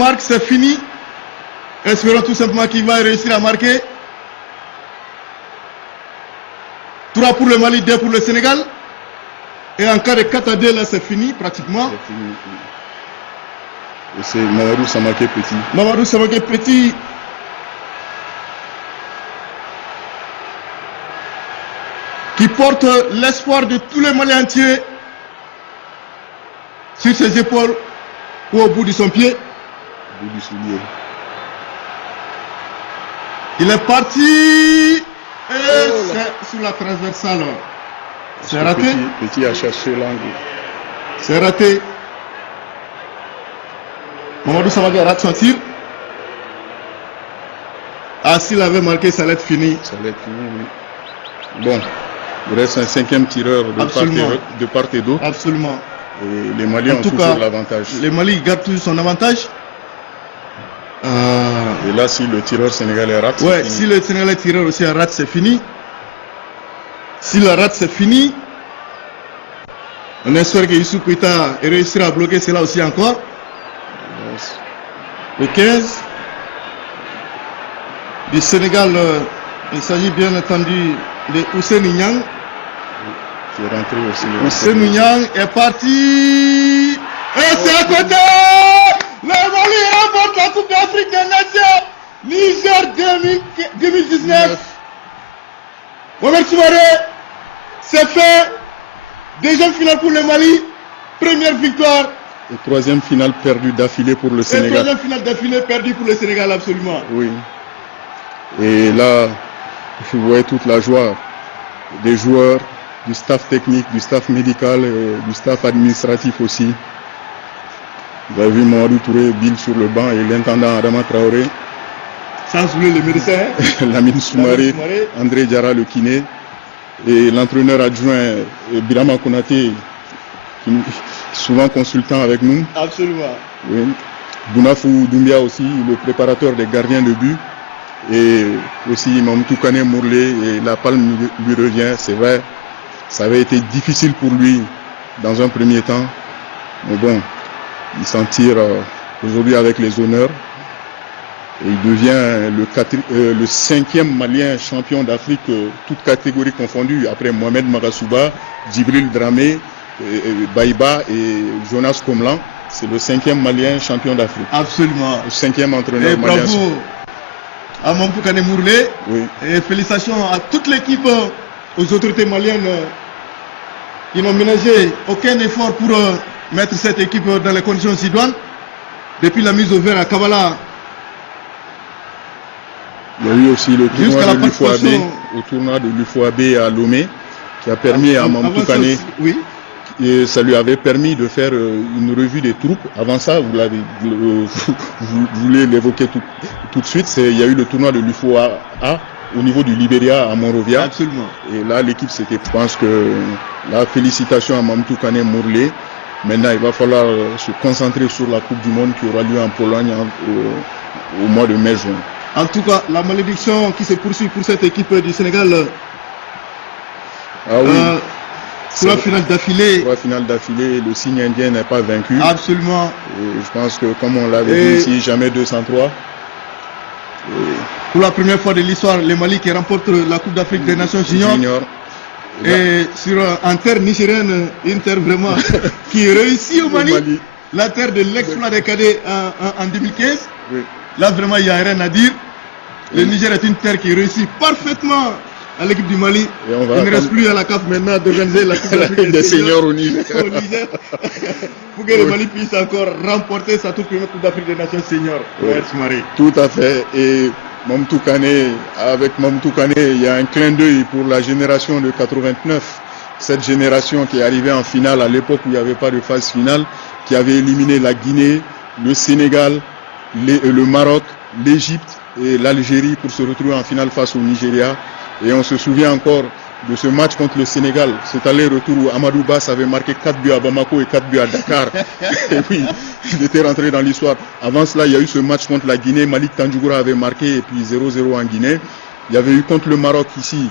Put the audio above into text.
Marque, c'est fini. Espérons tout simplement qu'il va réussir à marquer. 3 pour le Mali, 2 pour le Sénégal. Et en cas de 4-2, là, c'est fini pratiquement. C'est fini. Et c'est Mamadou Samaké Petit. Mamadou Samaké Petit. Qui porte l'espoir de tous les Maliens entiers sur ses épaules ou au bout de son pied. Au bout du soulier. Il est parti et c'est sur la transversale. C'est raté. Petit a cherché l'angle. C'est raté. Mamadou Samaké rate son tir. Ah, s'il avait marqué, ça allait être fini. Ça allait être fini, oui. Bon, il reste un 5e tireur de part et d'autre. Absolument. Et les Maliens ont toujours l'avantage. Les Mali gardent toujours son avantage. Et là, si le tireur sénégalais rate, ouais, si le Sénégalais tireur aussi rate, c'est fini. Si le rate, c'est fini. On espère que Youssou Kouita réussira à bloquer cela aussi encore. Yes. Le 15 du Sénégal, il s'agit bien entendu de Ousseynou Niang. Qui est rentré aussi. Ousseynou Niang est parti. Et c'est à côté. Le Mali remporte la Coupe d'Afrique des Nations Niger 2019. Mohamed Soumaré, c'est fait. Deuxième finale pour le Mali. Première victoire. Et 3e finale perdue d'affilée pour le Sénégal. Et 3e finale d'affilée perdue pour le Sénégal, absolument. Oui. Et là, vous voyez toute la joie des joueurs, du staff technique, du staff médical, et du staff administratif aussi. Vous avez vu Mamadou Touré, Bill sur le banc et l'intendant Adama Traoré. Sans oublier les médecins. Lamine Soumaré, André Diarra le kiné. Et l'entraîneur adjoint Birama Konaté, qui est souvent consultant avec nous. Absolument. Oui. Bounafou Doumbia aussi, le préparateur des gardiens de but. Et aussi Mamadou Kane Mourlé, et la palme lui revient, c'est vrai. Ça avait été difficile pour lui dans un premier temps. Mais bon, il s'en tire aujourd'hui avec les honneurs. Et il devient le 5e Malien champion d'Afrique, toutes catégories confondues, après Mohamed Magasuba, Djibril Dramé, Baïba et Jonas Komlan. C'est le 5e Malien champion d'Afrique. Absolument. Le 5e entraîneur malien. Bravo à Mamadou Kane Mourlé. Oui. Et félicitations à toute l'équipe, aux autorités maliennes qui n'ont ménagé aucun effort pour mettre cette équipe dans les conditions idoines. Depuis la mise au vert à Kavala. Il y a eu aussi le tournoi de l'UFOAB à Lomé, qui a permis à Mamadou Kane, et ça lui avait permis de faire une revue des troupes. Avant ça, vous voulez l'évoquer tout de suite, il y a eu le tournoi de l'UFOA au niveau du Libéria à Monrovia. Absolument. Et là, l'équipe, je pense que la félicitation à Mamadou Kane Mourlé. Maintenant, il va falloir se concentrer sur la Coupe du Monde qui aura lieu en Pologne au mois de mai-juin. En tout cas, la malédiction qui se poursuit pour cette équipe du Sénégal. Trois finales d'affilée. 3 finales d'affilée, le signe indien n'est pas vaincu. Absolument. Et je pense que, comme on l'avait dit ici, jamais 203. Pour la première fois de l'histoire, le Mali qui remporte la Coupe d'Afrique des Nations Juniors. Et sur un terre nigérienne, une terre vraiment qui réussit au Mali. La terre de l'exploit des cadets en 2015. Oui. Là, vraiment, il n'y a rien à dire. Le Niger est une terre qui réussit parfaitement à l'équipe du Mali. Il ne reste plus à la CAF maintenant d'organiser la Coupe d'Afrique des seniors au Niger. Pour que le Mali puisse encore remporter sa toute première Coupe d'Afrique des Nations seniors. Oui. Tout à fait. Et avec Mamadou Kane, il y a un clin d'œil pour la génération de 89. Cette génération qui est arrivée en finale à l'époque où il n'y avait pas de phase finale, qui avait éliminé la Guinée, le Sénégal, le Maroc, l'Égypte et l'Algérie pour se retrouver en finale face au Nigeria. Et on se souvient encore de ce match contre le Sénégal, cet aller-retour où Amadou Bass avait marqué 4 buts à Bamako et 4 buts à Dakar. Et oui, il était rentré dans l'histoire. Avant cela, il y a eu ce match contre la Guinée, Malik Tandjougoura avait marqué et puis 0-0 en Guinée. Il y avait eu contre le Maroc ici,